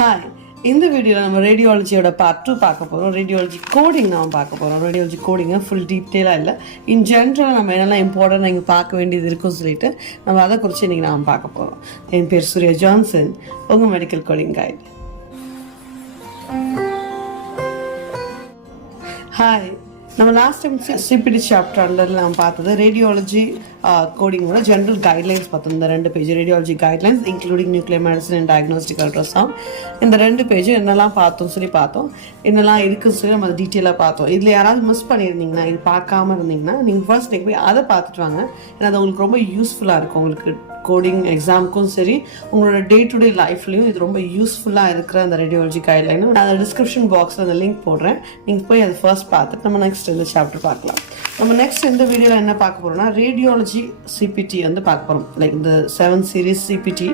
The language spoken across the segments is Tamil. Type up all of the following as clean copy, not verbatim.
ஹாய், இந்த வீடியோவில் நம்ம ரேடியாலஜியோட பார்ட் 2 பார்க்க போகிறோம். ரேடியாலஜி கோடிங் நம்ம பார்க்க போகிறோம். ரேடியாலஜி கோடிங்கை ஃபுல் டீட்டெயிலாக இல்லை, இன் ஜென்ரல் நம்ம என்னெல்லாம் இம்பார்ட்டன்ட் இங்கே பார்க்க வேண்டியது இருக்குன்னு சொல்லிட்டு நம்ம அதை குறித்து இன்றைக்கி நாம் பார்க்க போகிறோம். என் பேர் சூர்யா ஜான்சன், உங்கள் மெடிக்கல் கோடிங் கைட். ஹாய், நம்ம லாஸ்ட் டைம் சிபிடி சாப்டர் அண்டரில் நம்ம பார்த்தது ரேடியாலஜி கோடிங்கோட ஜென்ரல் கைட்லைன்ஸ் பார்த்தோம். இந்த 2 page radiology guidelines including nuclear medicine and diagnostic ultrasound. இந்த 2 பேஜும் என்னெல்லாம் பார்த்தோம், என்னெல்லாம் இருக்குன்னு சொல்லி நம்ம டீட்டெயிலாக பார்த்தோம். இதில் யாராவது மிஸ் பண்ணியிருந்தீங்கன்னா, இது பார்க்காம இருந்தீங்கன்னா நீங்கள் ஃபர்ஸ்ட் டேக் போய் அதை பார்த்துட்டு வாங்க. ஏன்னா அது உங்களுக்கு ரொம்ப யூஸ்ஃபுல்லாக இருக்கும். உங்களுக்கு கோடிங் எக்ஸாமுக்கும் சரி, உங்களோட டே டு டே லைஃப்லையும் இது ரொம்ப யூஸ்ஃபுல்லாக இருக்கிற அந்த ரேடியாலஜி கைட்லைன் நான் அந்த டிஸ்கிரிப்ஷன் பாக்ஸில் அந்த லிங்க் போடுறேன். நீங்கள் போய் அதை ஃபர்ஸ்ட் பார்த்துட்டு நம்ம நெக்ஸ்ட் இந்த சாப்டர் பார்க்கலாம். நம்ம நெக்ஸ்ட் இந்த வீடியோவில் என்ன பார்க்க போகிறோம்னா, ரேடியாலஜி சிபிடி வந்து பார்க்க போகிறோம். லைக் இந்த 7 சீரீஸ் சிபிடி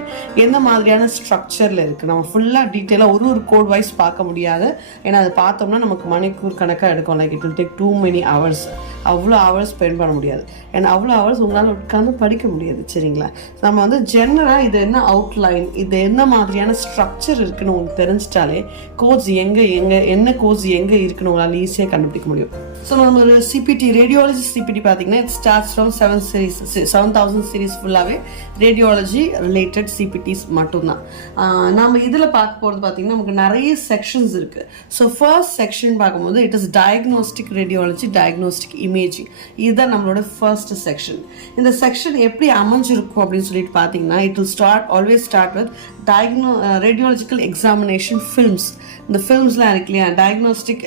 எந்த மாதிரியான ஸ்ட்ரக்சரில் இருக்குது. நம்ம ஃபுல்லாக டீட்டெயிலாக ஒரு கோட் வைஸ் பார்க்க முடியாது. ஏன்னா அது பார்த்தோம்னா நமக்கு மணிக்கூர் கணக்காக எடுக்கும். Like it will take too many hours. அவ்வளோ ஹவர்ஸ் ஸ்பெண்ட் பண்ண முடியாது. ஏன்னா அவ்வளோ ஹவர்ஸ் உங்களால் உட்காந்து படிக்க முடியாது. சரிங்களா? நம்ம வந்து ஜென்ரலாக இது என்ன அவுட்லைன், இது என்ன மாதிரியான ஸ்ட்ரக்சர் இருக்குன்னு உங்களுக்கு தெரிஞ்சிட்டாலே கோர்ஸ் என்ன கோர்ஸ் எங்கே இருக்குன்னு உங்களால் ஈஸியாக கண்டுபிடிக்க முடியும். ஸோ நம்ம ஒரு சிபிடி ரேடியாலஜி சிபிடி பார்த்தீங்கன்னா இட் ஸ்டார்ட்ஸ் ஃப்ரம் 7,000 சீரீஸ் ஃபுல்லாகவே ரேடியாலஜி ரிலேட்டட் சிபிடிஸ் மட்டும்தான். நம்ம இதில் பார்க்க போகிறது பார்த்தீங்கன்னா நமக்கு நிறைய செக்ஷன்ஸ் இருக்குது. ஸோ ஃபர்ஸ்ட் செக்ஷன் பார்க்கும்போது it is diagnostic radiology, diagnostic imaging. இதுதான் நம்மளோட ஃபர்ஸ்ட் செக்ஷன். இந்த செக்ஷன் எப்படி அமைஞ்சிருக்கும் அப்படின்னு சொல்லிட்டு பார்த்தீங்கன்னா, it will always start with radiological examination films. இந்த ஃபில்ம்ஸ்லாம் இருக்கு இல்லையா, டயக்னோஸ்டிக்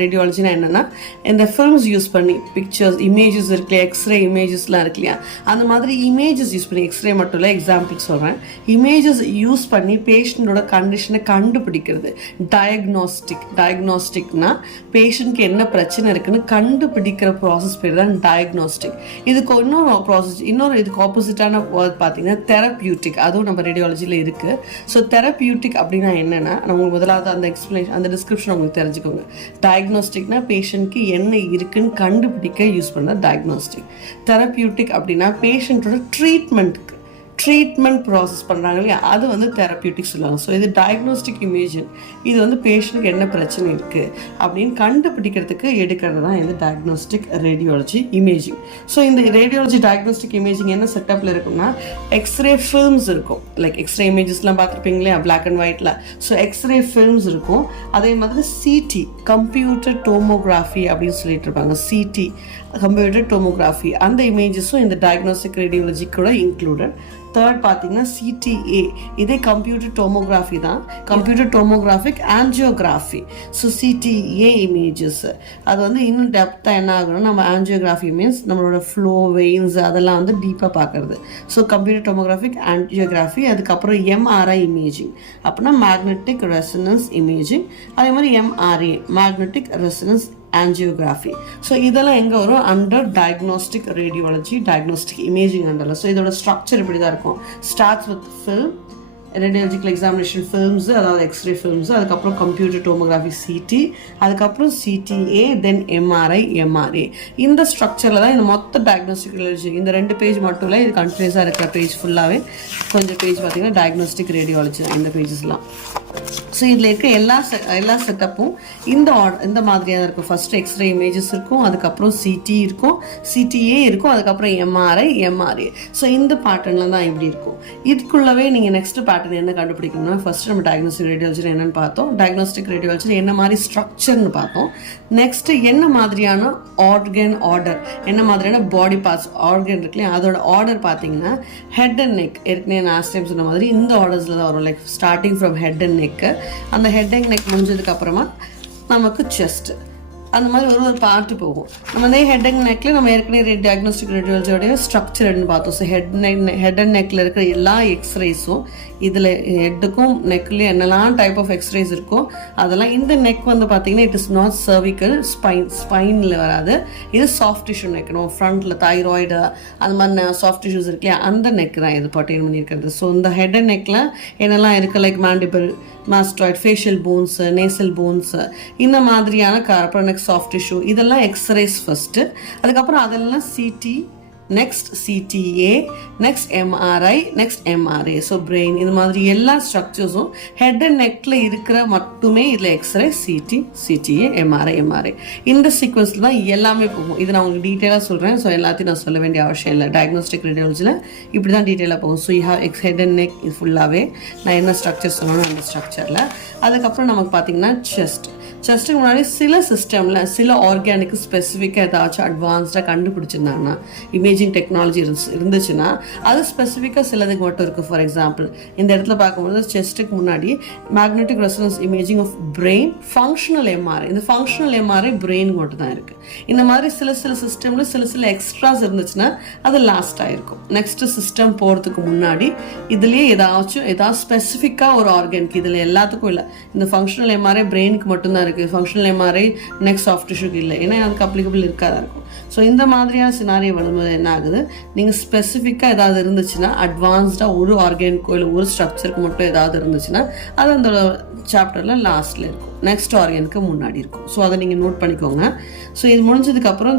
ரேடியாலஜினா என்னென்னா இந்த ஃபில்ம்ஸ் யூஸ் பண்ணி பிக்சர்ஸ், இமேஜஸ் இருக்கு இல்லையா, எக்ஸ்ரே இமேஜஸ்லாம் இருக்கு இல்லையா, அந்த மாதிரி இமேஜஸ் யூஸ் பண்ணி, எக்ஸ்ரே மட்டும் இல்லை, எக்ஸாம்பிள் சொல்கிறேன், இமேஜஸ் யூஸ் பண்ணி பேஷண்ட்டோட கண்டிஷனை கண்டுபிடிக்கிறது டயக்னோஸ்டிக்னா பேஷண்ட்க்கு என்ன பிரச்சனை இருக்குன்னு கண்டுபிடிக்கிற ப்ராசஸ் பேர் தான் டயக்னோஸ்டிக். இதுக்கு இதுக்கு ஆப்போசிட்டான வேர்ட் பார்த்தீங்கன்னா தெரப்பியூட்டிக். அதுவும் நம்ம ரேடியாலஜியில் இருக்குது. ஸோ தெரப்பியூட்டிக் அப்படின்னா என்னென்னா, நம்ம முதலாவது அந்த டிஸ்கிரிப்ஷன் உங்களுக்கு தெரிஞ்சுக்கோங்க. டயக்னோஸ்டிக்னா பேஷண்ட்க்கு என்ன இருக்குன்னு கண்டுபிடிக்க யூஸ் பண்ண டயக்னோஸ்டிக். தெரப்பியூட்டிக் அப்படின்னா பேஷண்ட்டோட ட்ரீட்மெண்ட் ப்ராசஸ் பண்ணுறாங்க இல்லையா, அது வந்து தெரப்பியூட்டிக் சொல்லுவாங்க. ஸோ இது டயக்னோஸ்டிக் இமேஜிங். இது வந்து பேஷண்ட்டுக்கு என்ன பிரச்சனை இருக்குது அப்படின்னு கண்டுபிடிக்கிறதுக்கு எடுக்கிறது தான் இந்த டயக்னோஸ்டிக் ரேடியாலஜி இமேஜிங். ஸோ இந்த ரேடியாலஜி டயக்னோஸ்டிக் இமேஜிங் என்ன செட்டப்பில் இருக்கும்னா, எக்ஸ்ரே ஃபில்ம்ஸ் இருக்கும். லைக் எக்ஸ்ரே இமேஜஸ்லாம் பார்த்துருப்பீங்க இல்லையா, பிளாக் அண்ட் ஒயிட்டில். ஸோ எக்ஸ்ரே ஃபில்ம்ஸ் இருக்கும். அதே மாதிரி சிடி, கம்ப்யூட்டர் டோமோகிராஃபி அப்படின்னு சொல்லிட்டு இருப்பாங்க. சிடி, கம்ப்யூட்டர் டோமோகிராஃபி, அந்த இமேஜஸும் இந்த டயக்னோஸ்டிக் ரேடியாலஜி கூட இன்க்ளூடட். தேர்ட் பார்த்தீங்கன்னா சிடிஏ, இதே கம்ப்யூட்டர் டோமோகிராஃபி தான், computer tomographic angiography. So CTA images அது வந்து இன்னும் டெப்த்தாக என்ன ஆகணும், நம்ம ஆன்ஜியோகிராஃபி மீன்ஸ் நம்மளோட ஃப்ளோ, வெயின்ஸ் அதெல்லாம் வந்து டீப்பாக பார்க்குறது. So computer tomographic angiography. அதுக்கப்புறம் எம்ஆர்ஐ இமேஜிங் அப்படின்னா மேக்னெட்டிக் ரெசனன்ஸ் இமேஜிங். அதே மாதிரி MRA magnetic resonance angiography. So இதெல்லாம் எங்கே வரும், under diagnostic radiology, diagnostic imaging அண்டரில். ஸோ இதோட ஸ்ட்ரக்சர் இப்படி தான் இருக்கும். Starts with film, radiological examination films, அதாவது எக்ஸ்ரே ஃபில்ம்ஸ், அதுக்கப்புறம் கம்ப்யூட்டர் டோமோகிராஃபி சிடி, அதுக்கப்புறம் சிடிஏ, தென் எம்ஆர்ஐ, எம்ஆர்ஏ. இந்த ஸ்ட்ரக்சரில் தான் இந்த மொத்த டயக்னோஸ்டிக் ரேடியாலஜி. இந்த 2 பேஜ் மட்டும் இல்லை, இது கண்டினியூஸாக இருக்கிற பேஜ் ஃபுல்லாகவே கொஞ்சம் பேஜ் பார்த்தீங்கன்னா டயக்னோஸ்டிக் ரேடியாலஜி தான் இந்த பேஜஸ்லாம். ஸோ இதில் இருக்க எல்லா செட்டப்பும் இந்த மாதிரியாக இருக்கும். ஃபஸ்ட்டு எக்ஸ்ரே இமேஜஸ் இருக்கும், அதுக்கப்புறம் சிடி இருக்கும், சிடிஏ இருக்கும், அதுக்கப்புறம் எம்ஆர்ஐ, எம்ஆர்ஏ. ஸோ இந்த பேட்டர்னில் தான் இப்படி இருக்கும். இதுக்குள்ளவே நீங்கள் நெக்ஸ்ட் பேட்டர்ன் என்ன கண்டுபிடிக்கணும்னா, ஃபஸ்ட்டு நம்ம டயக்னோஸ்டிக் ரேடியாலஜி என்னென்னு பார்த்தோம். டயக்னோஸ்டிக் ரேடியாலஜி என்ன மாதிரி ஸ்ட்ரக்சர்னு பார்த்தோம். நெக்ஸ்ட்டு என்ன மாதிரியான ஆர்டர், என்ன மாதிரியான பாடி பார்ட்ஸ் ஆர்கன் இருக்குல்லையா, அதோட ஆர்டர் பார்த்தீங்கன்னா ஹெட் அண்ட் நெக். ஏற்கனவே நான் லாஸ்ட் டைம் சொன்ன மாதிரி இந்த ஆர்டர்ஸில் தான் வரும். Like starting from head and neck, அந்த ஹெட் அண்ட் நெக் முடிஞ்சதுக்கு அப்புறமா நமக்கு செஸ்ட், அந்த மாதிரி ஒரு பார்ட்டு போகும். நம்ம வந்து ஹெட் அண்ட் நெக்கில் நம்ம ஏற்கனவே டயக்னோஸ்டிக் ரேடியாலஜியோடைய ஸ்ட்ரக்சர்னு பார்த்தோம். ஸோ ஹெட் அண்ட் நெக்கில் இருக்கிற எல்லா எக்ஸ்ரேஸும், இதில் ஹெட்டுக்கும் நெக்லேயும் என்னெல்லாம் டைப் ஆஃப் எக்ஸ்ரேஸ் இருக்கோ அதெல்லாம். இந்த நெக் வந்து பார்த்தீங்கன்னா இட் இஸ் நாட் சர்விக்கல், ஸ்பைனில் வராது. இது சாஃப்ட் டிஷ்யூ நெக்கணும். ஃப்ரண்ட்டில் தைராய்டு அந்த மாதிரி சாஃப்ட் டிஷ்யூஸ் இருக்கு இல்லையா, அந்த நெக் தான் இது பர்டைன் பண்ணியிருக்கிறது. ஸோ இந்த ஹெட் அண்ட் நெக்கில் என்னெல்லாம் இருக்குது, like mandible, mastoid, facial bones, nasal bones, இந்த மாதிரியான அப்புறம் நெக்ஸ்ட் சாஃப்ட் டிஷ்யூ, இதெல்லாம் எக்ஸ்ரேஸ் ஃபஸ்ட்டு. அதுக்கப்புறம் அதெல்லாம் CT, next CTA, next MRI, next MRA. So brain இது மாதிரி எல்லா ஸ்ட்ரக்சர்ஸும் ஹெட் அண்ட் நெக்கில் இருக்கிற மட்டுமே இதில் X-ray, CT, CTA, MRI, MRI இந்த சீக்வன்ஸில் தான் எல்லாமே போகும். இது நான் உங்களுக்கு டீட்டெயிலாக சொல்கிறேன். ஸோ எல்லாத்தையும் நான் சொல்ல வேண்டிய அவசியம் இல்லை. டயக்னோஸ்டிக் ரேடியாலஜியில் இப்படி தான் டீட்டெயிலாக போகும். So you have head and neck இது ஃபுல்லாகவே நான் என்ன ஸ்ட்ரக்சர் சொல்லணும் அந்த ஸ்ட்ரக்சரில். அதுக்கப்புறம் நமக்கு பார்த்தீங்கன்னா செஸ்ட்டுக்கு முன்னாடி சில சிஸ்டமில் சில ஆர்கானிக்கு ஸ்பெசிஃபிக்காக ஏதாச்சும் அட்வான்ஸ்டாக கண்டுபிடிச்சிருந்தாங்கன்னா இமேஜிங் டெக்னாலஜி இருந்துச்சுன்னா அது ஸ்பெசிஃபிக்காக சிலதுக்கு மட்டும் இருக்குது. ஃபார் எக்ஸாம்பிள் இந்த இடத்துல பார்க்கும்போது செஸ்ட்டுக்கு முன்னாடி magnetic resonance imaging of brain, functional MRI. இந்த ஃபங்க்ஷனல் எம்ஆர்ஐ பிரெயினுக்கு மட்டும் தான் இருக்குது. இந்த மாதிரி சில சிஸ்டமில் சில எக்ஸ்ட்ராஸ் இருந்துச்சுன்னா அது லாஸ்ட்டாக இருக்கும். நெக்ஸ்ட் சிஸ்டம் போகிறதுக்கு முன்னாடி இதுலேயே ஏதாவது ஸ்பெசிஃபிக்காக ஒரு ஆர்கானிக் இதில் எல்லாத்துக்கும் இல்லை. இந்த ஃபங்க்ஷனல் எம்ஆர்ஐ பிரெயினுக்கு மட்டும்தான் இருக்குது. ஃபங்க்ஷனல் எம்ஆர்ஐ நெக்ஸ்ட் சாஃப்ட் டிஷ்யூக்கு இல்லை, ஏன்னா அதுக்கு அப்ளிகபிள் இருக்காதா இருக்கும். ஸோ இந்த மாதிரியான சினாரியோ வரும்போது என்ன ஆகுது, நீங்கள் ஸ்பெசிஃபிக்காக ஏதாவது இருந்துச்சுன்னா அட்வான்ஸ்டாக ஒரு ஆர்கானிக்கோ இல்லை ஒரு ஸ்ட்ரக்சருக்கு மட்டும் ஏதாவது இருந்துச்சுன்னா அது அந்த சாப்டரில் லாஸ்ட்டில் இருக்கும், நெக்ஸ்ட் ஆர்கனுக்கு முன்னாடி இருக்கும். ஸோ அதை நீங்கள் நோட் பண்ணிக்கோங்க. ஸோ இது முடிஞ்சதுக்கப்புறம்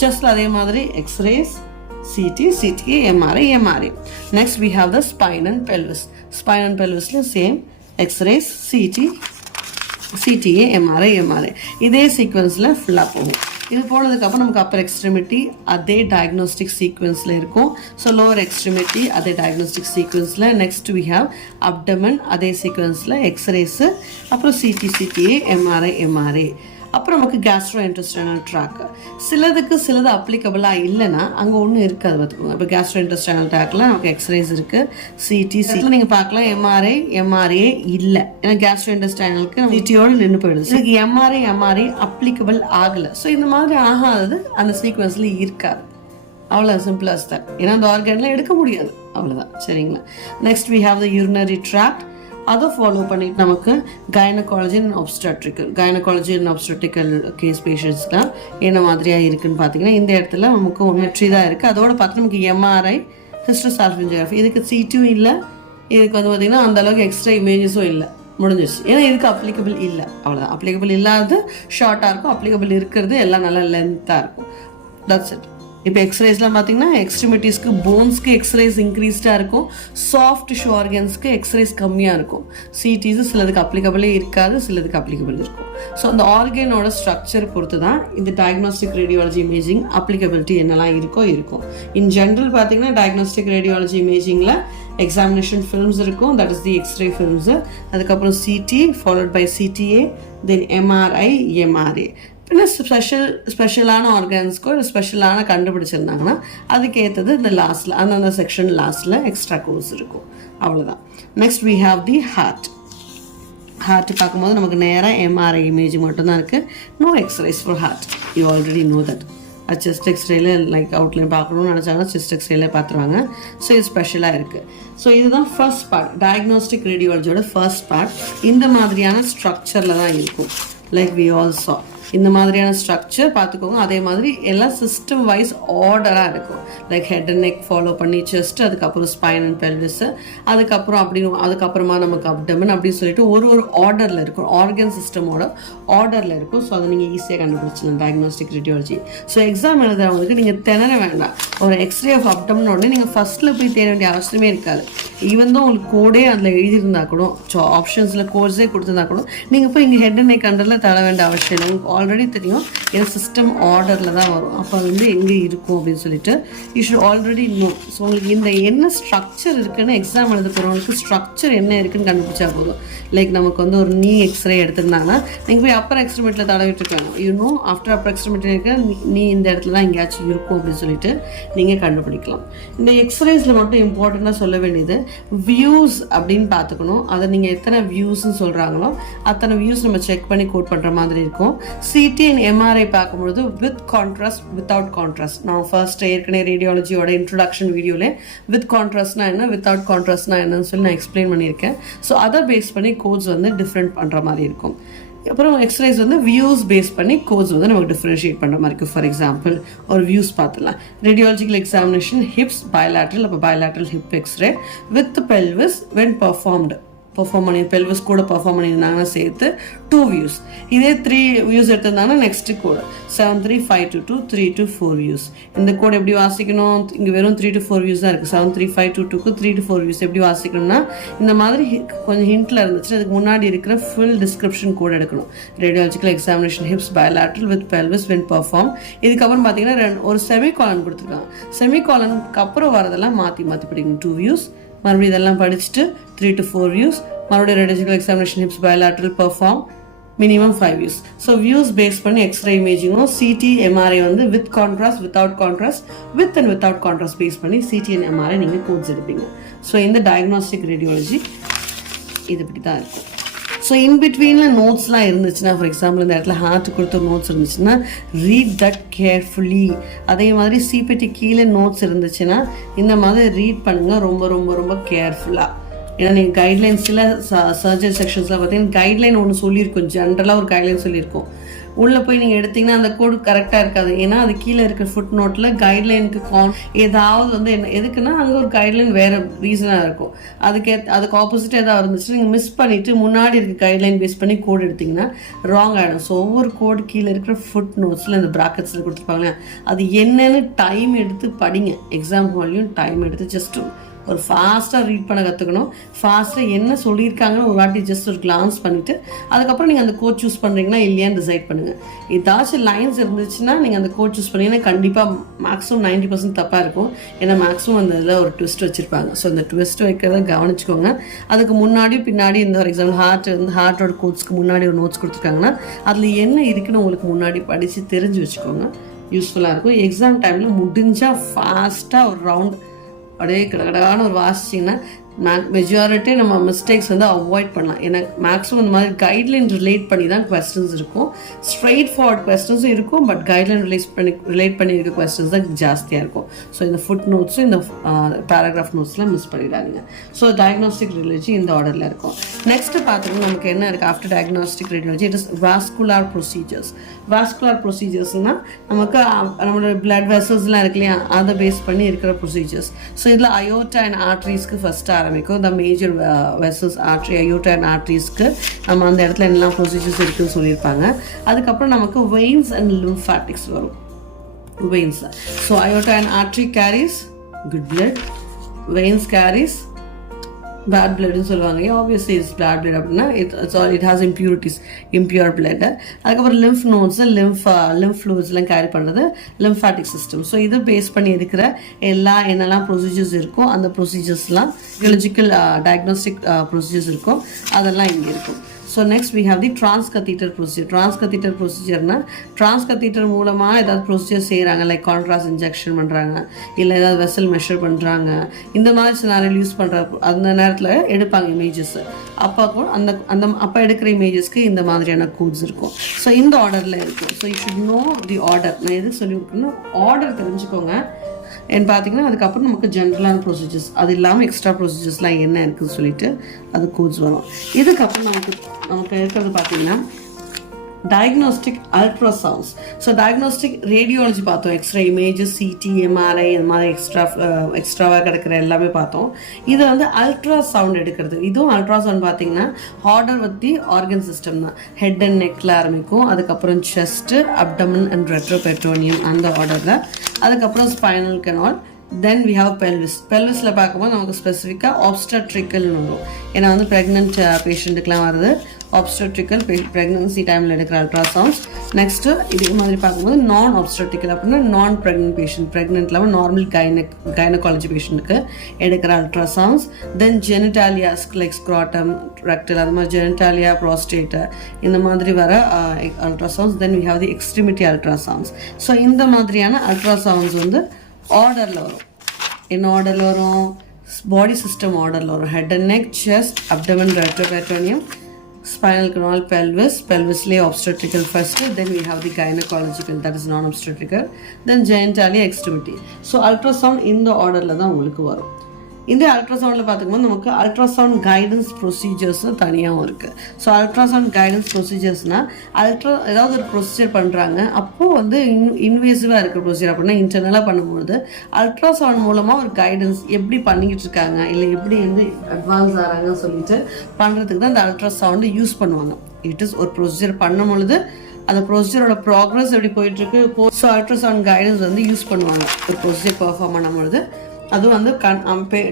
செஸ்ட்டில் அதே மாதிரி x-rays, CT, CTA, MRI, MRI. Next we have the spine and pelvis. Spine and பெல்விஸில் same x-rays, CT, CTA, MRI, MRI இதே சீக்வன்ஸில் ஃபுல்லாக போகும். இது போனதுக்கப்புறம் நமக்கு அப்பர் எக்ஸ்ட்ரிமிட்டி அதே டயக்னோஸ்டிக் சீக்வன்ஸில் இருக்கும். ஸோ லோவர் எக்ஸ்ட்ரிமிட்டி அதே டயக்னோஸ்டிக் சீக்வன்ஸில். நெக்ஸ்ட் வி ஹாவ் அப்டமன் அதே சீக்வன்ஸில் எக்ஸ்ரேஸு, அப்புறம் சிடி, சிடிஏ, எம்ஆர்ஐ, எம்ஆர்ஐ. அப்புறம் நமக்கு கேஸ்ட்ரோ இன்டெஸ்டைனல் ட்ராக். சிலது அப்ளிகபிளாக இல்லைன்னா அங்கே ஒன்றும் இருக்காது பார்த்துக்கோங்க. இப்போ கேஸ்ட்ரோ இன்டெஸ்டைனல் ட்ராக்ல நமக்கு எக்ஸ்ரேஸ் இருக்குது, சிடியில் நீங்கள் பார்க்கலாம். எம்ஆர்ஏ இல்லை, ஏன்னா கேஸ்ட்ரோ இன்டெஸ்டைனலுக்கு சிடியோடு நின்று போயிடுது. இதுக்கு எம்ஆர்ஐ அப்ளிகபிள் ஆகலை. ஸோ இந்த மாதிரி ஆகாதது அந்த சீக்வன்ஸில் இருக்காது. அவ்வளோ சிம்பிளாக தான், ஏன்னா அந்த ஆர்கனில் எடுக்க முடியாது, அவ்வளோதான். சரிங்களா. Next we have the urinary tract. அதை ஃபாலோ பண்ணிட்டு நமக்கு கைனகாலஜி அண்ட் ஆப்ஸ்டெட்ரிக்கல் கேஸ் பேஷண்ட்ஸ்லாம் என்ன மாதிரியாக இருக்குன்னு பார்த்தீங்கன்னா இந்த இடத்துல நமக்கு ஒமெட்ரி தான் இருக்குது. அதோட பார்த்து நமக்கு எம்ஆர்ஐ, ஹிஸ்டோசால்ஃபியோகிராஃபி. இதுக்கு சிடியும் இல்லை, இதுக்கு வந்து பார்த்திங்கன்னா அந்தளவுக்கு எக்ஸ்ட்ரா இமேஜஸும் இல்லை, முடிஞ்சிச்சு. ஏன்னா இதுக்கு அப்ளிகபிள் இல்லை, அவ்வளோதான். அப்ளிகபிள் இல்லாதது ஷார்ட்டாக இருக்கும், அப்ளிகபிள் இருக்கிறது எல்லாம் நல்லா லென்த்தாக இருக்கும். That's it. இப்போ எக்ஸ்ரேஸ்லாம் பார்த்தீங்கன்னா எக்ஸ்ட்ரிமிட்டிஸ்க்கு, போன்ஸ்க்கு எக்ஸ்ரேஸ் இன்க்ரீஸ்டாக இருக்கும், சாஃப்ட் டிஷ்யூ ஆர்கன்ஸ்க்கு எக்ஸ்ரேஸ் கம்மியாக இருக்கும். சிடிஸ் சிலதுக்கு அப்ளிகபிளே இருக்காது, சிலதுக்கு அப்ளிகபிள் இருக்கும். ஸோ அந்த ஆர்கனோட ஸ்ட்ரக்சர் பொறுத்து தான் இந்த டயக்னோஸ்டிக் ரேடியாலஜி இமேஜிங் அப்ளிகபிலிட்டி என்னெல்லாம் இருக்கும். இன் ஜென்ரல் பார்த்தீங்கன்னா டயக்னோஸ்டிக் ரேடியாலஜி இமேஜிங்கில் எக்ஸாமினேஷன் ஃபில்ம்ஸ் இருக்கும், that is the X-ray films. அதுக்கப்புறம் CT followed by CTA, then MRI, MRA. பின்ன ஸ்பெஷலான ஆர்கன்ஸ்க்கோ இல்லை ஸ்பெஷலான கண்டுபிடிச்சிருந்தாங்கன்னா அதுக்கேற்றது இந்த லாஸ்ட்டில் அந்தந்த செக்ஷன் லாஸ்ட்டில் எக்ஸ்ட்ரா கோர்ஸ் இருக்கும், அவ்வளோதான். Next we have the heart பார்க்கும்போது நமக்கு நேராக எம்ஆர்ஐ இமேஜ் மட்டும்தான் இருக்குது, no x-rays for heart. You already know that. Chest எக்ஸ்ரேல லைக் அவுட்லைன் பார்க்கணும்னு நினச்சாங்கன்னா செஸ்ட் எக்ஸ்ரேல பார்த்துருவாங்க. ஸோ இது ஸ்பெஷலாக இருக்குது. ஸோ இதுதான் ஃபர்ஸ்ட் பார்ட், டயக்னோஸ்டிக் ரேடியாலஜியோட ஃபர்ஸ்ட் பார்ட். இந்த மாதிரியான ஸ்ட்ரக்சரில் தான் இருக்கும். லைக் வி ஆல் சா இந்த மாதிரியான ஸ்ட்ரக்சர் பார்த்துக்கோங்க. அதே மாதிரி எல்லாம் சிஸ்டம் வைஸ் ஆர்டராக இருக்கும். Like head and neck follow பண்ணி செஸ்ட், அதுக்கப்புறம் ஸ்பைன் அண்ட் பெல்விஸ், அதுக்கப்புறமா நமக்கு அப்டமன் அப்படின்னு சொல்லிட்டு ஒரு ஆர்டரில் இருக்கும், ஆர்கன் சிஸ்டமோட ஆர்டரில் இருக்கும். ஸோ அதை நீங்கள் ஈஸியாக கண்டுபிடிச்சிடலாம் டயக்னோஸ்டிக் ரேடியாலஜி. ஸோ எக்ஸாம் எழுதுறவங்களுக்கு நீங்கள் திணற வேண்டாம். ஒரு எக்ஸ்ரே ஆஃப் அப்டமன் உடனே நீங்கள் ஃபஸ்ட்டில் போய் தேட வேண்டிய அவசியமே இருக்காது. ஈவன் தான் உங்களுக்கு கோடே அதில் எழுதியிருந்தா கூட, ஆப்ஷன்ஸில் கோர்ஸே கொடுத்துருந்தா கூட நீங்கள் போய் இங்கே ஹெட் அண்ட் நெக் அண்டரில் தர வேண்டிய அவசியம் இல்லை. உங்களுக்கு ஆல்ரெடி தெரியும் ஏன்னா சிஸ்டம் ஆர்டரில் தான் வரும். அப்போ அது வந்து எங்கே இருக்கும் அப்படின்னு சொல்லிட்டு you should already know. So உங்களுக்கு இந்த என்ன ஸ்ட்ரக்சர் இருக்குன்னு எக்ஸாம் எழுத போகிறவங்களுக்கு ஸ்ட்ரக்சர் என்ன இருக்குன்னு கண்டுபிடிச்சா போதும். லைக் நமக்கு வந்து ஒரு நீ எக்ஸ்ரே எடுத்திருந்தாங்கன்னா நீங்கள் போய் அப்பர் எக்ஸ்ட்ரிமேட்டில் தடவிட்டு இருக்காங்க, யூனோ ஆஃப்டர் அப்பர் எக்ஸ்ட்ரிமேட்டில் இருக்க நீ இந்த இடத்துல தான் எங்கேயாச்சும் இருக்கும் அப்படின்னு சொல்லிட்டு நீங்கள் கண்டுபிடிக்கலாம். இந்த எக்ஸ்ரேஸில் மட்டும் இம்பார்ட்டண்ட்டாக சொல்ல வேண்டியது வியூஸ் அப்படின்னு பார்த்துக்கணும். அதை நீங்கள் எத்தனை வியூஸ்ன்னு சொல்கிறாங்களோ அத்தனை வியூஸ் நம்ம செக் பண்ணி கோட் பண்ணுற மாதிரி இருக்கும். சிடி அண்ட் எம்ஆர்ஐ பார்க்கும்பொழுது வித் கான்ட்ராஸ்ட், வித்தவுட் கான்ட்ராஸ்ட். நான் ஃபர்ஸ்ட் ஏற்கனவே ரேடியாலஜியோட இன்ட்ரொடக்ஷன் வீடியோவில் வித் கான்ட்ராஸ்ட்னா என்ன, வித்தவுட் கான்ட்ராஸ்ட்னா என்னன்னு சொல்லி நான் எக்ஸ்பிளைன் பண்ணியிருக்கேன். ஸோ அதை பேஸ் பண்ணி கோட்ஸ் வந்து டிஃப்ரெண்ட் பண்ணுற மாதிரி இருக்கும். அப்புறம் எக்ஸ்ரேஸ் வந்து வியூஸ் பேஸ் பண்ணி கோட்ஸ் வந்து நமக்கு டிஃப்ரென்ஷியேட் பண்ணுற மாதிரி இருக்கும். ஃபார் எக்ஸாம்பிள் ஒரு வியூஸ் பார்த்துலாம். ரேடியாலஜிக்கல் எக்ஸாமினேஷன் ஹிப்ஸ் பயலாட்ரல், அப்போ bilateral hip x-ray with pelvis when performed perform பண்ணி பெல்விஸ் கூட பெர்ஃபார்ம் பண்ணியிருந்தாங்கன்னா சேர்த்து 2 வியூஸ். இதே 3 வியூஸ் எடுத்திருந்தாங்கன்னா நெக்ஸ்ட்டு கோடு 73522 3 to 4 வியூஸ். இந்த கோடு எப்படி வாசிக்கணும்? இங்கே வெறும் 3 to 4 வியூஸ் தான் இருக்குது. 73522க்கு 3 to 4 வியூஸ் எப்படி வாசிக்கணும்னா இந்த மாதிரி கொஞ்சம் ஹிண்ட்டில் இருந்துச்சு. அதுக்கு முன்னாடி இருக்கிற ஃபுல் டிஸ்கிரிப்ஷன் கோட் எடுக்கணும். Radiological examination hips bilateral with pelvis when perform. இதுக்கப்புறம் பார்த்தீங்கன்னா ஒரு செமிகாலன் கொடுத்துருக்காங்க. செமிகாலனுக்கு அப்புறம் வரதெல்லாம் மாற்றி படிக்கணும். 2 வியூஸ், மறுபடியும் இதெல்லாம் படிச்சுட்டு 3 to 4 வியூஸ், மறுபடியும் radiological examination hips bilateral perform, minimum 5 views. So views base பண்ணி எக்ஸ்ரே இமேஜிங்கும் சிடி எம்ஆர்ஐ வந்து with contrast, without contrast, with and without contrast base பண்ணி சிடி அண்ட் எம்ஆர்ஐ நீங்கள் கோட்ஸ் எடுப்பீங்க. ஸோ இந்த டயக்னாஸ்டிக் ரேடியாலஜி இது இப்படி தான் இருக்கும். ஸோ இன்பிட்வீனில் நோட்ஸ்லாம் இருந்துச்சுன்னா, ஃபார் எக்ஸாம்பிள் இந்த இடத்துல ஹார்ட் கொடுத்த நோட்ஸ் இருந்துச்சுன்னா ரீட் தட் கேர்ஃபுல்லி. அதே மாதிரி சிபிடி கீழே நோட்ஸ் இருந்துச்சுன்னா இந்த மாதிரி ரீட் பண்ணுங்கள் ரொம்ப ரொம்ப ரொம்ப கேர்ஃபுல்லாக. ஏன்னா நீங்கள் கைட்லைன்ஸில் சர்ஜரி செக்ஷன்ஸில் பார்த்தீங்கன்னா கைட்லைன் ஒன்று சொல்லியிருக்கோம், ஜென்ரலாக ஒரு கைட்லைன் சொல்லியிருக்கோம். உள்ளே போய் நீங்கள் எடுத்திங்கன்னா அந்த கோடு கரெக்டாக இருக்காது. ஏன்னா அது கீழே இருக்கிற ஃபுட் நோட்டில் கைட்லைனுக்கு ஏதாவது வந்து என்ன எதுக்குன்னா அங்கே ஒரு கைட்லைன் வேறு ரீசனாக இருக்கும். அதுக்கு ஆப்போசிட்டாக ஏதாவது இருந்துச்சுன்னா நீங்கள் மிஸ் பண்ணிவிட்டு முன்னாடி இருக்க கைட்லைன் பேஸ் பண்ணி கோடு எடுத்திங்கன்னா ராங் ஆகிடும். ஸோ ஒவ்வொரு கோடு கீழே இருக்கிற ஃபுட் நோட்ஸில் இந்த ப்ராக்கெட்ஸில் கொடுத்துருப்பாங்க, அது என்னென்னு டைம் எடுத்து படிங்க. எக்ஸாம் ஹால்லையும் டைம் எடுத்து ஜஸ்ட்டு ஒரு ஃபாஸ்ட்டாக ரீட் பண்ண கற்றுக்கணும். ஃபாஸ்ட்டாக என்ன சொல்லியிருக்காங்கன்னு ஒரு வாட்டி ஜஸ்ட் ஒரு கிளான்ஸ் பண்ணிவிட்டு அதுக்கப்புறம் நீங்கள் அந்த கோட் சூஸ் பண்ணுறீங்கன்னா இல்லையான்னு டிசைட் பண்ணுங்கள். ஏதாச்சும் லைன்ஸ் இருந்துச்சுன்னா நீங்கள் அந்த கோட் சூஸ் பண்ணிங்கன்னா கண்டிப்பாக மேக்ஸிமம் 90% தப்பாக இருக்கும். ஏன்னா மேக்ஸிமம் அந்த இதில் ஒரு ட்விஸ்ட் வச்சுருப்பாங்க. ஸோ அந்த ட்விஸ்ட் வைக்கிறத கவனிச்சுக்கோங்க. அதுக்கு முன்னாடியும் பின்னாடி இந்த ஃபார் எக்ஸாம்பிள் ஹார்ட்டோட கோட்ஸ்க்கு முன்னாடி ஒரு நோட்ஸ் கொடுத்துருக்காங்கன்னா அதில் என்ன இருக்குன்னு உங்களுக்கு முன்னாடி படித்து தெரிஞ்சு வச்சுக்கோங்க. யூஸ்ஃபுல்லாக இருக்கும். எக்ஸாம் டைமில் முடிஞ்சால் ஃபாஸ்ட்டாக ஒரு ரவுண்ட் அப்படியே கடகடான ஒரு வாசிச்சிங்கன்னா மெஜாரிட்டி நம்ம மிஸ்டேக்ஸ் வந்து அவாய்ட் பண்ணலாம். ஏன்னா மேக்ஸிமம் இந்த மாதிரி கைட்லைன் ரிலேட் பண்ணி தான் கொஸ்டின்ஸ் இருக்கும். ஸ்ட்ரெயிட் ஃபார்வர்ட் கொஸ்டின்ஸும் இருக்கும், பட் கைட்லைன் ரிலேட் பண்ணி இருக்க கொஸ்டின்ஸ் தான் ஜாஸ்தியாக இருக்கும். ஸோ இந்த ஃபுட் நோட்ஸும் இந்த பேராகிராஃப் நோட்ஸ்லாம் மிஸ் பண்ணிடாதீங்க. ஸோ டயக்னாஸ்டிக் ரேடியாலஜி இந்த ஆர்டரில் இருக்கும். நெக்ஸ்ட்டு பார்த்தீங்கன்னா நமக்கு என்ன இருக்குது after diagnostic radiology? It is vascular procedures. Vascular ப்ரொசீஜர்ஸ்னால் நமக்கு நம்மளோட பிளட் வெசல்ஸ்லாம் இருக்கு இல்லையா, அதை பேஸ் பண்ணி இருக்கிற ப்ரொசீஜர்ஸ். ஸோ இதில் அயோர்ட்டா அண்ட் ஆர்ட்ரிஸ்க்கு ஃபஸ்ட்டு ஆரம்பிக்கும். The major vessels artery, aorta and ஆர்ட்ரிஸ்க்கு நம்ம அந்த இடத்துல என்னெல்லாம் ப்ரொசீஜர்ஸ் இருக்குதுன்னு சொல்லியிருப்பாங்க. அதுக்கப்புறம் நமக்கு வெயின்ஸ் அண்ட் லிம்ஃபாட்டிக்ஸ் வரும். Veins, so aorta and artery carries good blood, veins carries bad பிளட்னு சொல்லுவாங்க. ஆப்வியஸ்லி இட்ஸ் பேட் பிளட் அப்படின்னா இட் ஹாஸ் இம்பியூர் பிளட். அதுக்கப்புறம் லிம்ஃப் நோட்ஸ், லிம்ஃப் ஃப்ளூயிட்ஸ்லாம் கேரி பண்ணுறது லிம்ஃபாட்டிக் சிஸ்டம். ஸோ இது பேஸ் பண்ணி இருக்கிற என்னெல்லாம் ப்ரொசீஜர்ஸ் இருக்கோ அந்த ப்ரொசீஜர்ஸ்லாம் ரேடியாலஜிக்கல் டயக்னாஸ்டிக் ப்ரொசீஜர்ஸ் இருக்கும், அதெல்லாம் இங்கே இருக்கும். So next we have the transcatheter procedure. Transcatheter ப்ரொசீஜர்னா டிரான்ஸ்கத்தீட்டர் மூலமாக ஏதாவது ப்ரொசீஜர் செய்கிறாங்க, லைக் கான்ட்ராஸ்ட் இன்ஜெக்ஷன் பண்ணுறாங்க, இல்லை ஏதாவது வெசல் மெஷர் பண்ணுறாங்க, இந்த மாதிரி சினாரியல் யூஸ் பண்ணுற அந்த நேரத்தில் எடுப்பாங்க இமேஜஸ். அப்போ அப்போ எடுக்கிற இமேஜஸ்க்கு இந்த மாதிரியான கோட்ஸ் இருக்கும். ஸோ இந்த ஆர்டரில் இருக்கும். So you should know the order. நான் எது சொல்லியிருக்கேன்னா ஆர்டர் தெரிஞ்சுக்கோங்க. ஏன்னு பார்த்தீங்கன்னா அதுக்கப்புறம் நமக்கு ஜென்ரலான ப்ரொசீஜர்ஸ், அது இல்லாமல் எக்ஸ்ட்ரா ப்ரொசீஜர்ஸ்லாம் என்ன இருக்குதுன்னு சொல்லிட்டு அது கோட்ஸ் வரும். இதுக்கப்புறம் நமக்கு இருக்கிறது பார்த்தீங்கன்னா diagnostic ultrasounds. So diagnostic radiology பார்த்தோம், எக்ஸ்ரே இமேஜஸ், சிடி, எம்ஆர்ஐ, இந்த மாதிரி எக்ஸ்ட்ராவாக கிடக்கிற எல்லாமே பார்த்தோம். இது வந்து அல்ட்ராசவுண்ட் எடுக்கிறது. இதுவும் அல்ட்ராசவுண்ட் பார்த்தீங்கன்னா ஆர்டர் வித் ஆர்கன் சிஸ்டம் தான். ஹெட் அண்ட் நெக்கில் ஆரம்பிக்கும், அதுக்கப்புறம் செஸ்ட்டு, அப்டமன் அண்ட் ரெட்ரோபெர்டோனியம் அந்த ஆர்டரில், அதுக்கப்புறம் spinal canal, then we have pelvis. பெல்விஸில் பார்க்கும்போது நமக்கு ஸ்பெசிஃபிக்காக ஆப்ஸ்டட்ரிக்கல்னு வரும். ஏன்னா வந்து ப்ரெக்னென்ட் பேஷண்ட்டுக்கெலாம் வருது ஆப்ஸ்டட்ரிக்கல், ப்ரெக்னன்சி டைமில் எடுக்கிற அல்ட்ராசவுண்ட்ஸ். நெக்ஸ்ட்டு இதுக்கு மாதிரி பார்க்கும்போது நான் ஆப்ஸ்டட்ரிக்கல் அப்படின்னா நான் ப்ரெக்னென்ட் பேஷண்ட், ப்ரெக்னென்ட் இல்லாமல் நார்மல் கைனகாலஜி பேஷண்ட்டுக்கு எடுக்கிற ultrasounds. Then genitalias like scrotum, rectal, அது மாதிரி ஜெனிட்டாலியா, ப்ராஸ்டேட்டு, இந்த மாதிரி வர ultrasounds. Then we have the extremity ultrasounds. So இந்த மாதிரியான அல்ட்ராசவுண்ட்ஸ் வந்து ஆர்டரில் வரும். என்ன ஆர்டரில் வரும்? பாடி சிஸ்டம் ஆர்டரில் வரும். Head and neck, chest, abdomen, retroperitoneum, spinal canal, pelvisly obstetrical first, then we have the gynecological, that is non-obstetrical, then genitalia, extremity. So ultrasound இந்த ஆர்டரில் தான் உங்களுக்கு வரும். இந்த அல்ட்ராசவுண்டில் பார்த்துக்கும்போது நமக்கு அல்ட்ராசவுண்ட் கைடன்ஸ் ப்ரொசீஜர்ஸ்னு தனியாகவும் இருக்குது. ஸோ அல்ட்ராசவுண்ட் கைடன்ஸ் ப்ரொசீஜர்ஸ்னால் ஏதாவது ஒரு ப்ரொசீஜர் பண்ணுறாங்க, அப்போது வந்து இன்வேசிவாக இருக்கிற ப்ரொசீஜர் அப்படின்னா இன்டர்னலாக பண்ணும்போது அல்ட்ராசவுண்ட் மூலமாக ஒரு கைடன்ஸ் எப்படி பண்ணிக்கிட்டு இருக்காங்க இல்லை எப்படி வந்து அட்வான்ஸ் ஆகிறாங்கன்னு சொல்லிட்டு பண்ணுறதுக்கு தான் இந்த அல்ட்ராசவுண்டு யூஸ் பண்ணுவாங்க. இட் இஸ் ஒரு ப்ரொசீஜர் பண்ணும் பொழுது அந்த ப்ரொசீஜரோட ப்ராக்ரஸ் எப்படி போயிட்டுருக்கு, ஸோ அல்ட்ராசவுண்ட் கைடன்ஸ் வந்து யூஸ் பண்ணுவாங்க ஒரு ப்ரொசீஜர் பெர்ஃபார்ம் பண்ணும்பொழுது. அதுவும் வந்து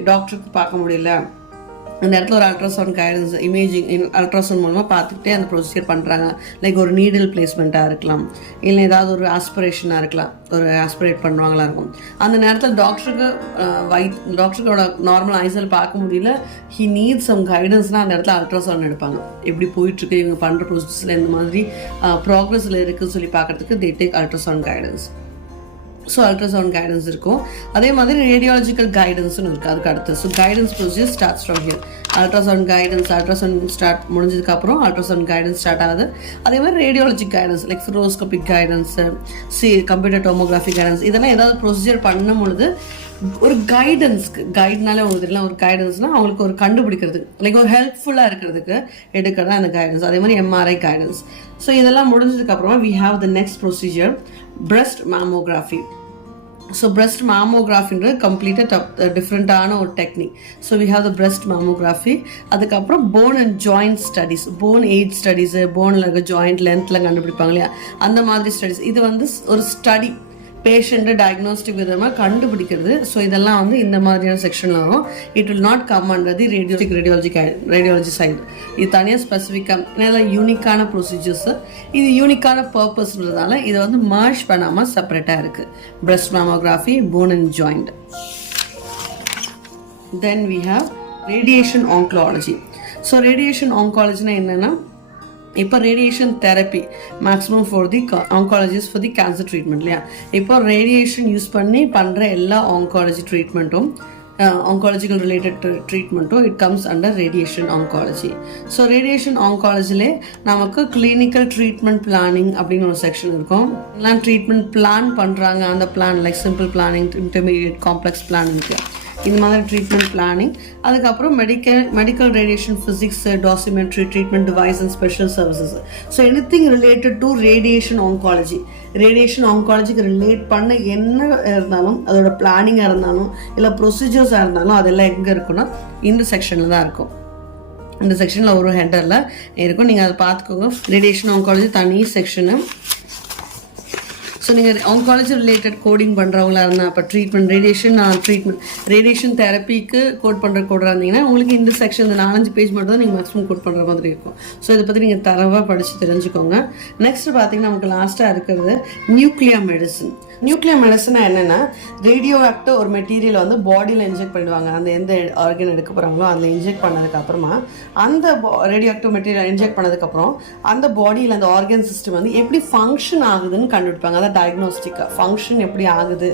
டாக்டருக்கு பார்க்க முடியல, அந்த இடத்துல ஒரு அல்ட்ராசவுண்ட் கைடன்ஸ் இமேஜிங் அல்ட்ராசவுண்ட் மூலமாக பார்த்துக்கிட்டே அந்த ப்ரொசீஜர் பண்ணுறாங்க. லைக் ஒரு நீடில் பிளேஸ்மெண்ட்டாக இருக்கலாம், இல்லை ஏதாவது ஒரு ஆஸ்பிரேஷனாக இருக்கலாம், ஒரு ஆஸ்பிரேட் பண்ணுவாங்களா இருக்கும். அந்த நேரத்தில் டாக்டருக்கோட நார்மல் ஐஸில் பார்க்க முடியல, ஹி நீட் சம் கைடன்ஸ்னால் அந்த இடத்துல அல்ட்ராசவுண்ட் எடுப்பாங்க. எப்படி போயிட்டுருக்கு, இவங்க பண்ணுற ப்ரொசீஜர்ஸில் இந்த மாதிரி ப்ராக்ரஸில் இருக்குதுன்னு சொல்லி பார்க்குறதுக்கு they take ultrasound guidance. So ultrasound guidance இருக்கும். அதே மாதிரி ரேடியாலஜிக்கல் கைடன்ஸ்னு இருக்குது அதுக்கு அடுத்து. So guidance procedure starts from here. Ultrasound start முடிஞ்சதுக்கப்புறம் அல்ட்ராசவுண்ட் கைடன்ஸ் ஸ்டார்ட் ஆகுது. அதே மாதிரி radiologic guidance like fluoroscopic guidance, computer tomography guidance, இதெல்லாம் ஏதாவது ப்ரொசீஜர் பண்ணும் பொழுது ஒரு கைட்னாலே உங்களுக்கு தெரியல, ஒரு கைடன்ஸ்னால் அவங்களுக்கு ஒரு கண்டுபிடிக்கிறதுக்கு லைக் ஒரு ஹெல்ப்ஃபுல்லாக இருக்கிறதுக்கு எடுக்கிறதா அந்த கைடன்ஸ். அதே மாதிரி எம்ஆர்ஐ கைடன்ஸ். ஸோ இதெல்லாம் முடிஞ்சதுக்கப்புறமா we have the next procedure breast mammography. So breast mammographyன்றது கம்ப்ளீட்டாக டிஃப்ரெண்ட்டான ஒரு technique. So we have the breast mammography. அதுக்கப்புறம் bone and joint studies, bone age studies, போனில் இருக்க ஜாயிண்ட் லென்த்தில் கண்டுபிடிப்பாங்க இல்லையா, அந்த மாதிரி ஸ்டடீஸ். இது வந்து ஒரு ஸ்டடி, பேஷண்ட்டை டயக்னோஸ்டிக் விதமாக கண்டுபிடிக்கிறது. ஸோ இதெல்லாம் வந்து இந்த மாதிரியான செக்ஷனில் வரும். It will not come under the radiology side. இது தனியாக ஸ்பெசிஃபிக்காக இதெல்லாம் யூனிக்கான ப்ரொசீஜர்ஸு, இது யூனிக்கான பர்பஸ்ன்றதால இதை வந்து மர்ஜ் பண்ணாமல் செப்பரேட்டாக இருக்குது. breast mammography, bone and joint. Then we have radiation oncology. So radiation ஆங்காலஜினா என்னென்னா, இப்போ radiation therapy maximum for the oncologist for the cancer treatment இல்லையா. இப்போ ரேடியேஷன் யூஸ் பண்ணி பண்ணுற எல்லா ஆங்காலஜி ட்ரீட்மெண்ட்டும், ஆங்காலஜிக்கல் ரிலேட்டட் ட்ரீட்மெண்ட்டும் it comes under radiation oncology. So radiation ஆங்காலஜிலே நமக்கு கிளினிக்கல் ட்ரீட்மெண்ட் பிளானிங் அப்படின்னு ஒரு செக்ஷன் இருக்கும். எல்லாம் ட்ரீட்மெண்ட் பிளான் பண்ணுறாங்க, அந்த plan like simple planning, intermediate, complex பிளானிங்க்கு இந்த மாதிரி ட்ரீட்மெண்ட் பிளானிங். அதுக்கப்புறம் medical radiation physics, dosimetry, treatment device and special services. So anything related to radiation oncology, radiation ஆங்காலஜிக்கு ரிலேட் பண்ண என்ன இருந்தாலும், அதோட பிளானிங்காக இருந்தாலும் இல்லை ப்ரொசீஜர்ஸாக இருந்தாலும் அதெல்லாம் எங்கே இருக்குன்னா இந்த செக்ஷனில் தான் இருக்கும். இந்த செக்ஷனில் ஒரு ஹெட்டரில் இருக்கும், நீங்கள் அதை பார்த்துக்கோங்க. ரேடியேஷன் ஆங்காலஜி தனி செக்ஷனு. ஸோ நீங்கள் ஆங்காலஜி ரிலேட்டட் கோடிங் பண்ணுறவங்களா இருந்தால், இப்போ ரேடியேஷன் தெரப்பிக்கு கோட் இருந்தீங்கன்னா உங்களுக்கு இந்த செக்ஷன், இந்த 4-5 பேஜ் மட்டும் தான் நீங்கள் மேக்ஸிமம் கோட் பண்ணுற மாதிரி இருக்கும். ஸோ இதை பற்றி நீங்கள் தரவாக படித்து தெரிஞ்சுக்கோங்க. நெக்ஸ்ட் பார்த்தீங்கன்னா நமக்கு லாஸ்ட்டாக இருக்கிறது நியூக்ளியர் மெடிசன். நியூக்ளியர் மெடிசனா என்னென்னா, ரேடியோ ஆக்டிவ் ஒரு மெட்டீரியல் வந்து பாடியில் இன்ஜெக்ட் பண்ணிடுவாங்க. அந்த எந்த ஆர்கன் எடுக்க போகிறாங்களோ அதில் இன்ஜெக்ட் பண்ணதுக்கப்புறமா அந்த ரேடியோ ஆக்டிவ் மெட்டீரியல் இன்ஜெக்ட் பண்ணதுக்கப்புறம் அந்த பாடியில் அந்த ஆர்கன் சிஸ்டம் வந்து எப்படி ஃபங்க்ஷன் ஆகுதுன்னு கண்டுபிடிப்பாங்க. அதான் டயக்னோஸ்டிக்காக ஃபங்க்ஷன் எப்படி ஆகுது,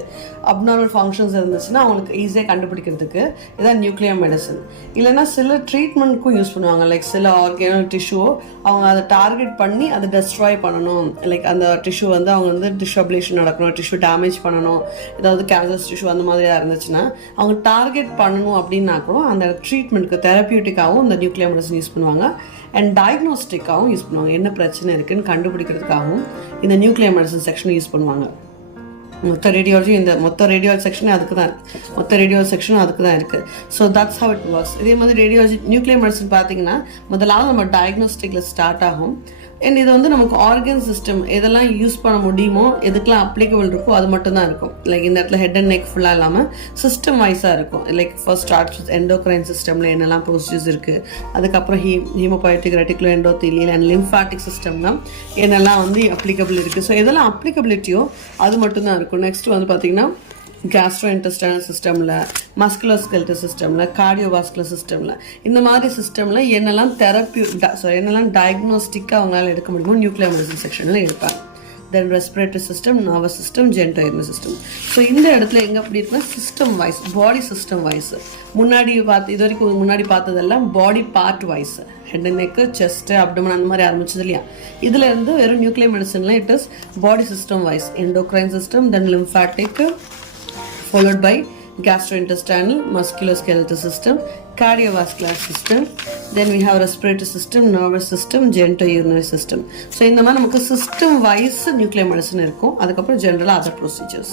அப்நார்மல் ஃபங்க்ஷன்ஸ் இருந்துச்சுன்னா அவங்களுக்கு ஈஸியாக கண்டுபிடிக்கிறதுக்கு இதான் நியூக்ளியர் மெடிசன். இல்லைன்னா சில ட்ரீட்மெண்ட்க்கும் யூஸ் பண்ணுவாங்க. லைக் சில ஆர்கனோ டிஷ்யூ அவங்க அதை டார்கெட் பண்ணி அதை டெஸ்ட்ராய் பண்ணணும். லைக் அந்த டிஷ்யூ வந்து அவங்க வந்து டிஷ்யூ அப்ளேஷன் நடக்கணும், டிஷ்யூ டேமேஜ் பண்ணணும், ஏதாவது கேன்சர் டிஷ்யூ அந்த மாதிரியாக இருந்துச்சுன்னா அவங்க டார்கெட் பண்ணணும் அப்படின்னா கூட அந்த ட்ரீட்மெண்ட்டுக்கு தெரப்பியூட்டிக்காகவும் இந்த நியூக்ளியர் மெடிசன் யூஸ் பண்ணுவாங்க. அண்ட் டயக்னோஸ்டிக்காகவும் யூஸ் பண்ணுவாங்க. என்ன பிரச்சனை இருக்குதுன்னு கண்டுபிடிக்கிறதுக்காகவும் இந்த நியூக்ளியர் மெடிசன் செக்ஷனை யூஸ் பண்ணுவாங்க. மொத்த ரேடியாலஜி செக்ஷனே அதுக்கு தான் இருக்குது. மொத்த ரேடியாலஜி செக்ஷனும் அதுக்கு தான் இருக்குது. So that's how it works. இதே மாதிரி ரேடியாலஜி நியூக்ளியர் மெடிசன் பார்த்தீங்கன்னா முதலாவது நம்ம டயக்னோஸ்டிக்கில் ஸ்டார்ட் ஆகும். அண்ட் இது வந்து நமக்கு ஆர்கன் சிஸ்டம் எதெல்லாம் யூஸ் பண்ண முடியுமோ, எதுக்கெல்லாம் அப்ளிகபிள் இருக்கோ அது மட்டும்தான் இருக்கும். லைக் இந்த இடத்துல ஹெட் அண்ட் நெக் ஃபுல்லாக இல்லாமல் சிஸ்டம் வைஸாக இருக்கும். லைக் ஃபர்ஸ்ட் ஸ்டார்ட் எண்டோக்ரைன் சிஸ்டமில் என்னெல்லாம் ப்ரொசீஜர்ஸ் இருக்குது, அதுக்கப்புறம் ஹீமோபயோட்டிக், ரெட்டிகுலோ எண்டோத்தீலியல் அண்ட் லிம்ஃபாட்டிக் சிஸ்டம்லாம் என்னெல்லாம் வந்து அப்ளிகபிள் இருக்குது. ஸோ எதெல்லாம் அப்ளிகபிலிட்டியோ அது மட்டும்தான் இருக்கும். நெக்ஸ்ட் வந்து பார்த்திங்கன்னா கேஸ்ட்ரோஇன்டெஸ்டைனல் சிஸ்டமில், மஸ்குலோஸ்கெலட்டல் சிஸ்டமில், கார்டியோவாஸ்குலர் சிஸ்டமில், இந்த மாதிரி சிஸ்டமில் என்னெல்லாம் என்னெல்லாம் டயக்னோஸ்டிக்காக அவங்களால எடுக்க முடியுமோ நியூக்ளியர் மெடிசன் செக்ஷனில் எடுப்பாங்க. Then respiratory system, nervous system, genitourinary system. So இந்த இடத்துல எங்கே அப்படி இருக்குன்னா system wise, body system wise. இது வரைக்கும் முன்னாடி பார்த்ததெல்லாம் body part wise, head and neck, chest, abdomen அந்த மாதிரி ஆரம்பிச்சது இல்லையா. இதில் இருந்து வெறும் நியூக்ளியர் மெடிசனில் it is body system wise, endocrine system, then lymphatic, followed by gastrointestinal, musculoskeletal system, cardiovascular system, then we have respiratory system, nervous system, genitourinary system. So இந்த மாதிரி நமக்கு சிஸ்டம் வைஸ் நியூக்ளியர் மெடிசன் இருக்கும். அதுக்கப்புறம் ஜென்ரலாக அதர் ப்ரொசீஜர்ஸ்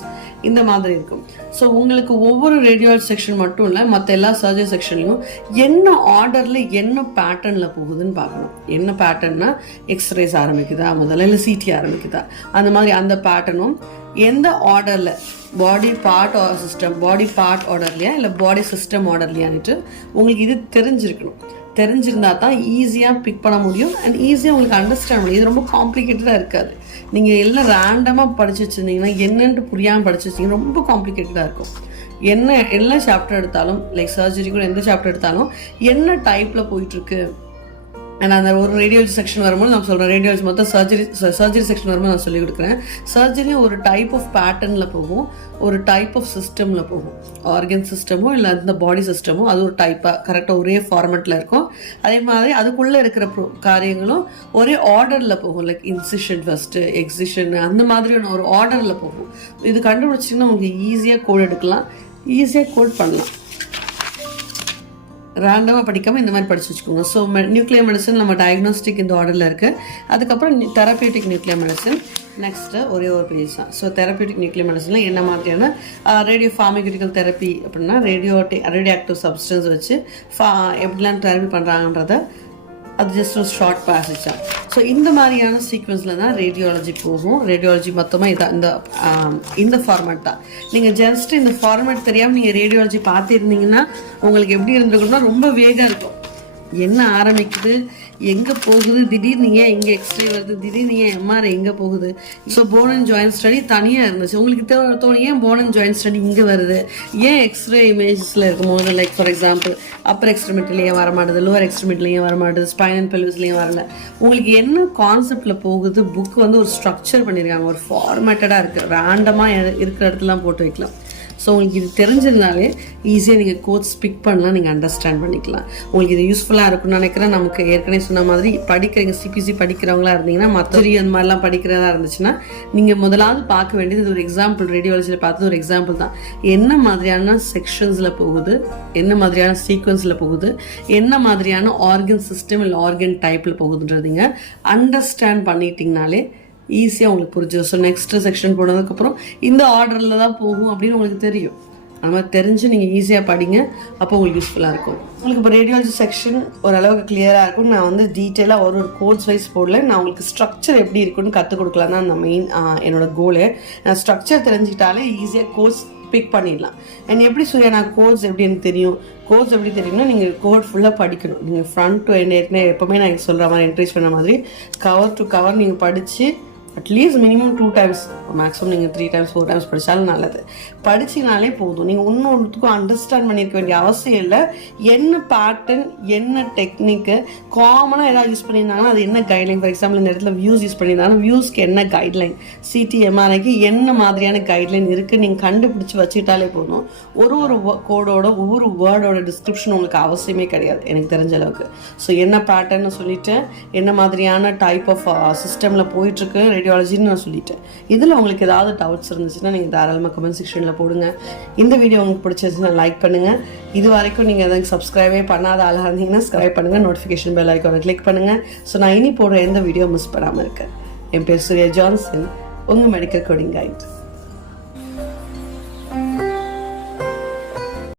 இந்த மாதிரி இருக்கும். ஸோ உங்களுக்கு ஒவ்வொரு ரேடியாலஜி செக்ஷன் மட்டும் இல்லை, மற்ற எல்லா சர்ஜரி செக்ஷன்லையும் என்ன ஆர்டரில் என்ன பேட்டர்னில் போகுதுன்னு பார்க்கணும். என்ன பேட்டர்ன்னா எக்ஸ்ரேஸ் ஆரம்பிக்குதா முதல்ல, இல்லை சிடி ஆரம்பிக்குதா, அந்த மாதிரி அந்த பேட்டர்னும் எந்த ஆர்டரில் body part system, body part ஆர்டர்லையா இல்லை பாடி சிஸ்டம் ஆர்டர்லையான்ட்டு உங்களுக்கு இது தெரிஞ்சிருக்கணும். தெரிஞ்சிருந்தா தான் ஈஸியாக பிக் பண்ண முடியும் அண்ட் ஈஸியாக உங்களுக்கு அண்டர்ஸ்டாண்ட் முடியும். இது ரொம்ப காம்ப்ளிகேட்டடாக இருக்காது. நீங்கள் எல்லாம் ரேண்டமாக படிச்சு வச்சுருந்தீங்கன்னா என்னென்ட்டு புரியாமல் படிச்சு வச்சிங்கன்னா ரொம்ப காம்ப்ளிகேட்டடாக இருக்கும். என்ன எல்லா சாப்டர் எடுத்தாலும் லைக் சர்ஜரி கூட எந்த சாப்டர் எடுத்தாலும் என்ன டைப்பில் போயிட்டுருக்கு. அண்ட் அந்த ஒரு ரேடியாலஜி செக்ஷன் வரும்போது நான் சொல்கிறேன், ரேடியாலஜி மொத்தம் சர்ஜரி செக்ஷன் வரும்போது நான் சொல்லிக் கொடுக்குறேன். சர்ஜரியும் ஒரு டைப் ஆஃப் பேட்டர்னில் போகும், ஒரு டைப் ஆஃப் சிஸ்டமில் போகும். ஆர்கன் சிஸ்டமோ இல்லை அந்த பாடி சிஸ்டமோ அது ஒரு டைப்பாக கரெக்டாக ஒரே ஃபார்மேட்டில் இருக்கும். அதே மாதிரி அதுக்குள்ளே இருக்கிற காரியங்களும் ஒரே ஆர்டரில் போகும். லைக் இன்சிஷன் ஃபஸ்ட்டு, எக்ஸிஷன், அந்த மாதிரியான ஒரு ஆர்டரில் போகும். இது கண்டுபிடிச்சிங்கன்னா உங்களுக்கு ஈஸியாக கோட் எடுக்கலாம், ஈஸியாக கோட் பண்ணலாம். ரேண்டமாக படிக்காமல் இந்த மாதிரி படிச்சு வச்சுக்கோங்க. ஸோ நியூக்ளியர் மெடிசன் நம்ம டயக்னோஸ்டிக் இந்த ஆர்டரில் இருக்குது. அதுக்கப்புறம் தெரப்பியூட்டிக் நியூக்ளியர் மெடிசன் நெக்ஸ்ட்டு ஒரே ஒரு பேஜ் தான். ஸோ தெரப்பியூட்டிக் நியூக்ளியர் மெடிசனில் என்ன மாதிரியான ரேடியோ ஃபார்மகூட்டிக்கல் தெரப்பி அப்படின்னா ரேடியோ ஆக்டிவ் சப்ஸ்டன்ஸ் வச்சு எப்படிலாம் தெரப்பி பண்ணுறாங்கன்றத அது ஜஸ்ட் ஒரு ஷார்ட் பேசேஜ் தான். ஸோ இந்த மாதிரியான சீக்வன்ஸில் தான் ரேடியாலஜி போகும். ரேடியாலஜி மொத்தமாக இதான் இந்த ஃபார்மேட் தான். நீங்கள் ஜஸ்ட் இந்த ஃபார்மேட் தெரியாமல் நீங்கள் ரேடியாலஜி பார்த்துருந்தீங்கன்னா உங்களுக்கு எப்படி இருந்திருக்குன்னா ரொம்ப வேகாக இருக்கும். என்ன ஆரம்பிக்குது, எங்கே போகுது, திடீர்னு ஏன் இங்கே எக்ஸ்ரே வருது, திடீர்னு ஏன் எம்ஆர்ஐ எங்கே போகுது. So bone and joint study தனியாக இருந்துச்சு. உங்களுக்கு தோணும் ஏன் போன் அண்ட் ஜாயின்ட் ஸ்டடி இங்கே வருது, ஏன் எக்ஸ்ரே இமேஜஸில் இருக்கும்போது லைக் ஃபார் எக்ஸாம்பிள் அப்பர் எக்ஸ்ட்ரிமிட்டிலையும் வரமாட்டுது, லோவர் எக்ஸ்ட்ரிமிட்டிலையும் வரமாட்டுது, ஸ்பைன் அண்ட் பெல்விஸ்லையும் வரல. உங்களுக்கு என்ன கான்செப்டில் போகுது, புக் வந்து ஒரு ஸ்ட்ரக்சர் பண்ணியிருக்காங்க, ஒரு ஃபார்மேட்டடாக இருக்குது, ரேண்டமாக இருக்கிற இடத்துலாம் போட்டு வைக்கலாம். ஸோ உங்களுக்கு இது தெரிஞ்சதுனாலே ஈஸியாக நீங்கள் கோட்ஸ் பிக் பண்ணலாம், நீங்கள் அண்டர்ஸ்டாண்ட் பண்ணிக்கலாம். உங்களுக்கு இது யூஸ்ஃபுல்லாக இருக்குன்னு நினைக்கிறேன். நமக்கு ஏற்கனவே சொன்ன மாதிரி படிக்கிறீங்க, சிபிசி படிக்கிறவங்களா இருந்தீங்கன்னா மற்ற அந்த மாதிரிலாம் படிக்கிறதா இருந்துச்சுன்னா நீங்கள் முதலாவது பார்க்க வேண்டியது இது ஒரு எக்ஸாம்பிள். ரேடியாலஜியில் பார்த்தது ஒரு எக்ஸாம்பிள் தான். என்ன மாதிரியான செக்ஷன்ஸில் போகுது, என்ன மாதிரியான சீக்வன்ஸில் போகுது, என்ன மாதிரியான ஆர்கன் சிஸ்டம் இல்லை ஆர்கன் டைப்பில் போகுதுன்றதுங்க அண்டர்ஸ்டாண்ட் பண்ணிட்டீங்கனாலே ஈஸியாக உங்களுக்கு புரிஞ்சிடும். ஸோ நெக்ஸ்ட் செக்ஷன் போனதுக்கப்புறம் இந்த ஆர்டரில் தான் போகும் அப்படின்னு உங்களுக்கு தெரியும். அது மாதிரி தெரிஞ்சு நீங்கள் ஈஸியாக படிங்க, அப்போ உங்களுக்கு யூஸ்ஃபுல்லாக இருக்கும். உங்களுக்கு இப்போ ரேடியாலஜி செக்ஷன் ஓரளவுக்கு கிளியராக இருக்கும். நான் வந்து டீட்டெயிலாக ஒரு கோர்ஸ் வைஸ் போடல, நான் உங்களுக்கு ஸ்ட்ரக்சர் எப்படி இருக்குன்னு கற்றுக் கொடுக்கலாம் தான் அந்த மெயின் என்னோட கோலு. நான் ஸ்ட்ரக்சர் தெரிஞ்சுக்கிட்டாலே ஈஸியாக கோர்ஸ் பிக் பண்ணிடலாம். அண்ட் எப்படி சூர்யா நான் கோர்ஸ் எப்படி எனக்கு தெரியும், கோர்ஸ் எப்படி தெரியும்னா நீங்கள் கோட் ஃபுல்லாக படிக்கணும். நீங்கள் ஃப்ரண்ட் டு எண்ட் ஏற்கனவே எப்போவுமே நான் சொல்கிற மாதிரி என்கரேஜ் பண்ண மாதிரி கவர் டு கவர் நீங்கள் படித்து அட்லீஸ்ட் மினிமம் 2 times, மேக்ஸிமம் நீங்கள் 3 times 4 times படித்தாலும் நல்லது. படிச்சினாலே போதும். நீங்கள் ஒன்றுத்துக்கும் அண்டர்ஸ்டாண்ட் பண்ணியிருக்க வேண்டிய அவசியம் இல்லை. என்ன பேட்டர்ன், என்ன டெக்னிக்கு, காமனாக எதாவது யூஸ் பண்ணியிருந்தாங்கன்னா அது என்ன கைட்லைன். ஃபார் எக்ஸாம்பிள் இந்த இடத்துல வியூஸ் யூஸ் பண்ணியிருந்தாங்கன்னா வியூஸ்க்கு என்ன கைட்லைன், சிடி எம்ஆர்ஐக்கு என்ன மாதிரியான கைட்லைன் இருக்குது நீங்கள் கண்டுபிடிச்சி வச்சுக்கிட்டாலே போதும். ஒரு கோடோட ஒவ்வொரு வேர்டோட டிஸ்கிரிப்ஷன் உங்களுக்கு அவசியமே கிடையாது எனக்கு தெரிஞ்ச அளவுக்கு. ஸோ என்ன பேட்டர்ன்னு சொல்லிவிட்டு என்ன மாதிரியான டைப் ஆஃப் சிஸ்டமில் போயிட்டுருக்கு ரேடியாலஜின்னு நான் சொல்லிட்டேன். இதில் உங்களுக்கு ஏதாவது டவுட்ஸ் இருந்துச்சுன்னா நீங்கள் தாராளமாக கமெண்ட் செக்ஷனில் போடுங்க. இந்த வீடியோ உங்களுக்கு பிடிச்சிருச்சுன்னா லைக் பண்ணுங்கள். இது வரைக்கும் நீங்கள் எதாவது சப்ஸ்கிரைபே பண்ணாத ஆளாக இருந்தீங்கன்னா சப்ஸ்கிரைப் பண்ணுங்கள், நோட்டிஃபிகேஷன் பெல் ஐக்கானை கிளிக் பண்ணுங்கள். ஸோ நான் இனி போடுற எந்த வீடியோ மிஸ் பண்ணாமல் இருக்கேன். என் பேர் சூர்யா ஜான்சன், உங்கள் மெடிக்கல் கோடிங் கைட்.